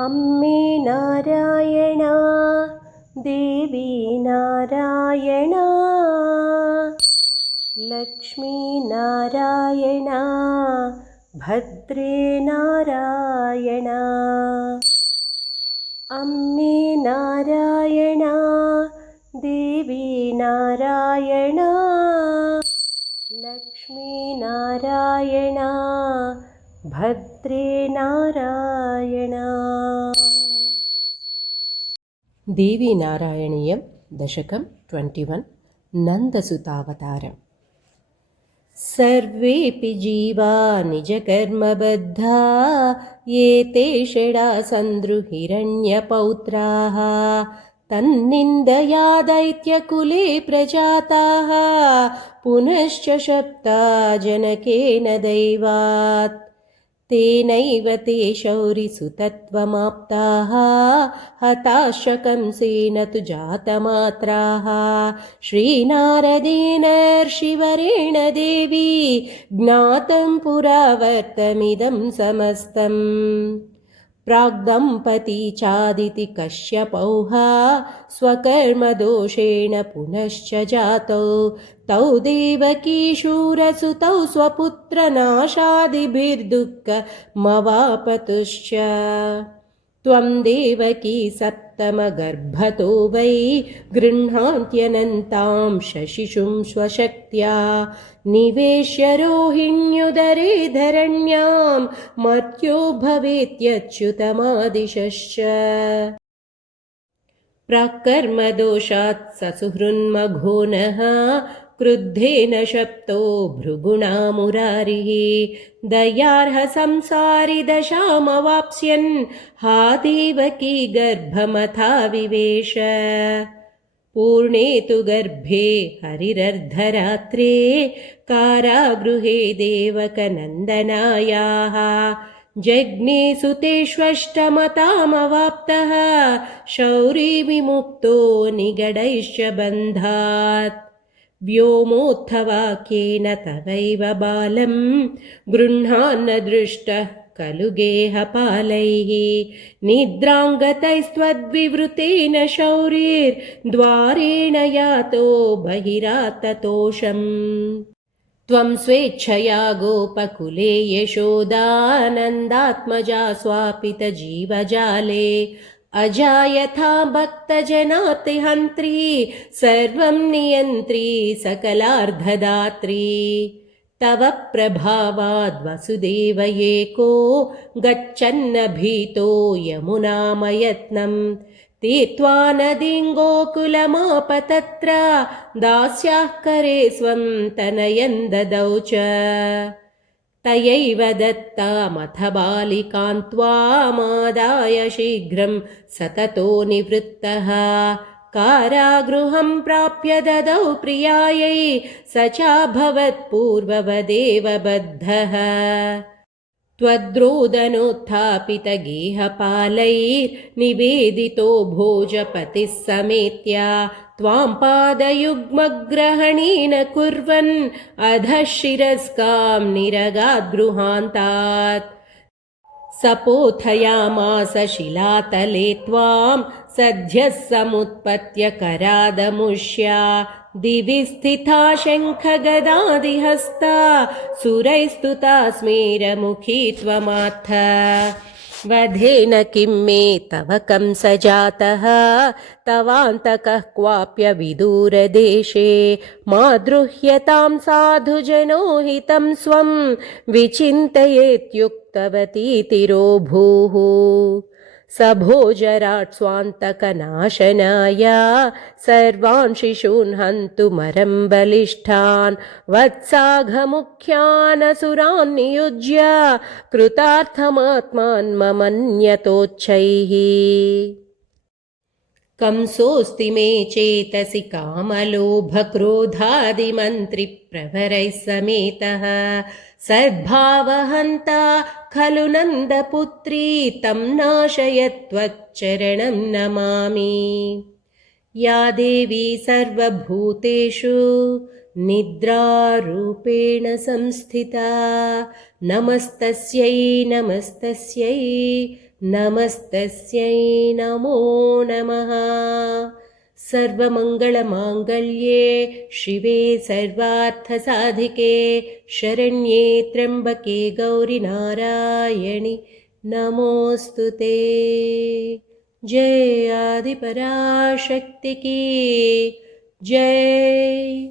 अम्मे नारायणा देवी नारायणा लक्ष्मी नारायणा भद्रे नारायणा अम्मे नारायणा देवी नारायणा लक्ष्मी नारायणा भद्रे नारायणा। देवी नारायणीयं दशकं 21 नन्दसुतावतारम्। सर्वेऽपि जीवा निजकर्मबद्धा ये ते षडा सन्द्रुहिरण्यपौत्राः तन्निन्दया दैत्यकुले प्रजाताः पुनश्च शप्ता जनकेन दैवात् तेनैव ते शौरिसुतत्वमाप्ताः हताश्च कंसेन तु जातमात्राः श्रीनारदेन ऋषिवरेण देवी ज्ञातं पुरावर्तमिदं समस्तम्। प्राग्दम्पती चादिति कश्यपौः स्वकर्मदोषेण पुनश्च जातौ तौ देवकीशूरसुतौ स्वपुत्रनाशादिभिर्दुःखमवापतुश्च। त्वं देवकी सप्तमगर्भतो वै गृह्णान्त्यनन्तां शशिशुं स्वशक्त्या निवेश्य रोहिण्युदरे धरण्यां मर्त्यो भवेत्यच्युतमादिशश्च। प्राक्कर्मदोषात् ससुहृन्मघो नः क्रुद्धेन शप्तो भृगुणा मुरारिः दयार्ह संसारि दशामवाप्स्यन् हा देवकी गर्भमथा विवेश। पूर्णे तु गर्भे हरिरर्धरात्रे कारागृहे देवकनन्दनायाः जज्ञे सुतेष्वष्टमतामवाप्तः शौरिविमुक्तो निगडैश्च बन्धात्। व्योमोत्थवाक्येन तवैव बालं गृह्णान्न दृष्टः खलु गेहपालैः निद्राङ्गतैस्त्वद्विवृतेन शौरिर्द्वारेण यातो बहिराततोषम्। त्वं स्वेच्छया गोपकुले यशोदानन्दात्मजा स्वापितजीवजाले अजायथा भक्तजनातिहन्त्री सर्वं नियन्त्री सकलार्धदात्री। तव प्रभावाद् एको गच्छन्न भीतो यमुनामयत्नं तीर्त्वा नदीं गोकुलमाप तत्र दास्याः करे स्वं तनयं ददौ च। तयैव दत्तामथ बालिकां त्वामादाय शीघ्रं सततो निवृत्तः कारागृहं प्राप्य ददौ प्रियायै स चाभवत् पूर्ववदेव बद्धः। त्वद्रोदनोत्थापितगेहपालैर्निवेदितो भोजपतिः समेत्य त्वां पादयुग्मग्रहणेन कुर्वन् अधः शिरस्कां निरगाद्गृहान्तात्। सपोथयामास शिलातले त्वां सद्यः समुत्पत्य करादमुष्या दिवि स्थिता शङ्खगदादिहस्ता सुरैस्तुता स्मेरमुखी त्वमात्थ। वधेन किं मे तव कंस जातः तवान्तकः क्वाप्यविदूरदेशे माद्रुह्यतां साधुजनो हितं स्वं विचिन्तयेत्युक्तवती तिरोभूः। सभोजराट् स्वान्तकनाशनाय सर्वान् शिशून् हन्तुमरं बलिष्ठान् वत्साघमुख्यान् असुरान् नियुज्य कृतार्थमात्मान् ममन्यतोच्चैः। कंसोऽस्ति मे चेतसि कामलोभक्रोधादिमन्त्रिप्रवरैः समेतः सद्भावहन्ता खलु नन्दपुत्री तं नाशयत्वच्चरणं नमामि। या देवी सर्वभूतेषु निद्रारूपेण संस्थिता नमस्तस्यै नमस्तस्यै नमस्तस्यै नमो नमः। सर्वमङ्गलमाङ्गल्ये शिवे सर्वार्थसाधिके शरण्ये त्र्यम्बके गौरि नारायणि नमोऽस्तु ते। जय आदिपराशक्ति की जय।